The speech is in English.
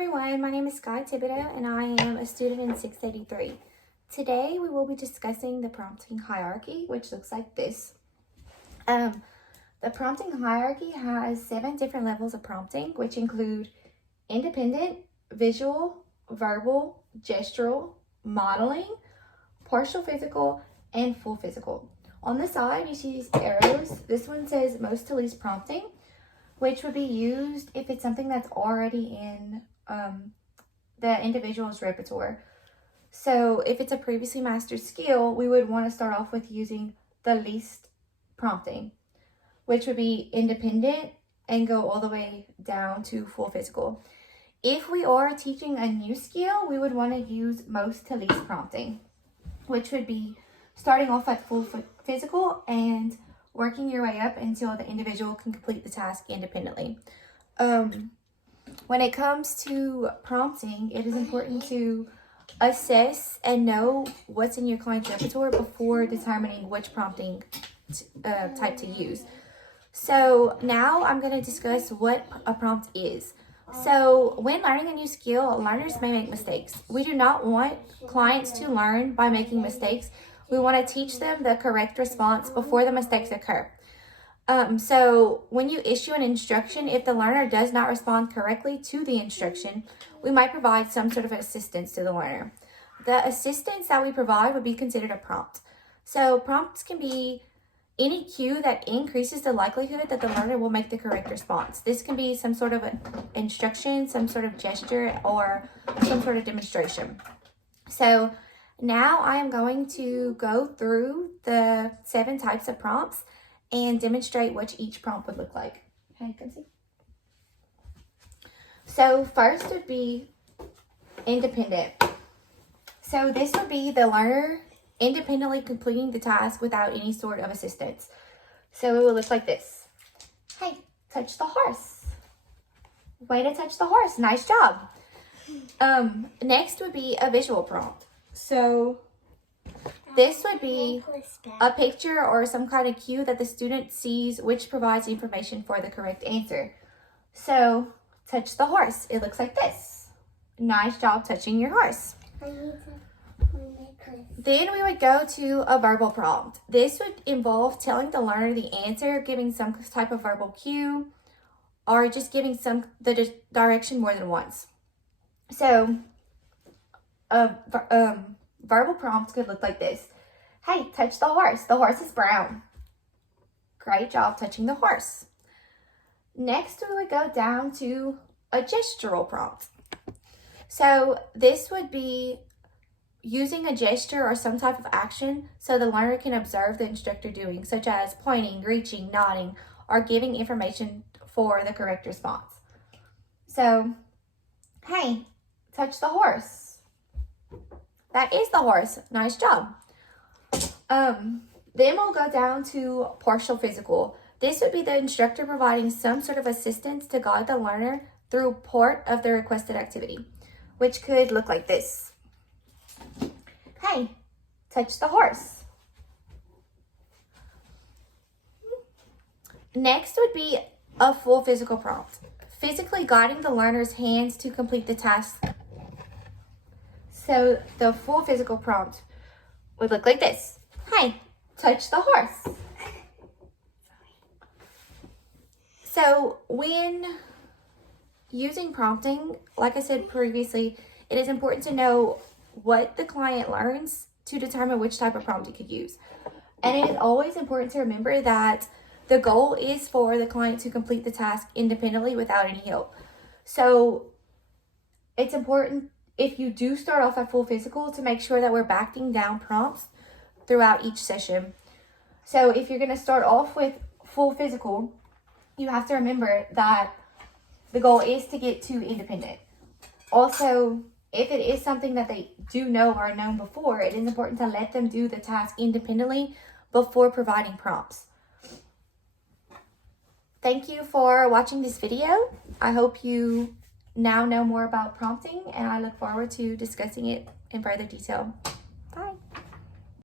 everyone, my name is Sky Thibodeau and I am a student in 683. Today we will be discussing the prompting hierarchy, which looks like this. The prompting hierarchy has 7 different levels of prompting, which include independent, visual, verbal, gestural, modeling, partial physical, and full physical. On the side, you see these arrows. This one says most to least prompting, which would be used if it's something that's already in the individual's repertoire. So if it's a previously mastered skill, we would want to start off with using the least prompting, which would be independent and go all the way down to full physical. If we are teaching a new skill, we would want to use most to least prompting, which would be starting off at full physical and working your way up until the individual can complete the task independently. When it comes to prompting, it is important to assess and know what's in your client's repertoire before determining which prompting type to use. So now I'm going to discuss what a prompt is. So when learning a new skill, learners may make mistakes. We do not want clients to learn by making mistakes. We want to teach them the correct response before the mistakes occur. So when you issue an instruction, if the learner does not respond correctly to the instruction, we might provide some sort of assistance to the learner. The assistance that we provide would be considered a prompt. So prompts can be any cue that increases the likelihood that the learner will make the correct response. This can be some sort of an instruction, some sort of gesture, or some sort of demonstration. So now I am going to go through the 7 types of prompts and demonstrate what each prompt would look like. Okay, you can see. So first would be independent. So this would be the learner independently completing the task without any sort of assistance. So it would look like this. Hey, touch the horse. Way to touch the horse. Nice job. Next would be a visual prompt. So this would be a picture or some kind of cue that the student sees, which provides information for the correct answer. So touch the horse. It looks like this. Nice job touching your horse. Then we would go to a verbal prompt. This would involve telling the learner the answer, giving some type of verbal cue, or just giving the direction more than once. So verbal prompts could look like this. Hey, touch the horse. The horse is brown. Great job touching the horse. Next, we would go down to a gestural prompt. So this would be using a gesture or some type of action so the learner can observe the instructor doing, such as pointing, reaching, nodding, or giving information for the correct response. So, hey, touch the horse. That is the horse. Nice job. Then we'll go down to partial physical. This would be the instructor providing some sort of assistance to guide the learner through part of the requested activity, which could look like this. Hey, touch the horse. Next would be a full physical prompt, physically guiding the learner's hands to complete the task. So the full physical prompt would look like this. Hey, touch the horse. So when using prompting, like I said previously, it is important to know what the client learns to determine which type of prompt you could use. And it is always important to remember that the goal is for the client to complete the task independently without any help. So it's important, if you do start off at full physical, to make sure that we're backing down prompts throughout each session. So if you're going to start off with full physical, you have to remember that the goal is to get to independent. Also, if it is something that they do know or known before, it is important to let them do the task independently before providing prompts. Thank you for watching this video. I hope you now know more about prompting, and I look forward to discussing it in further detail.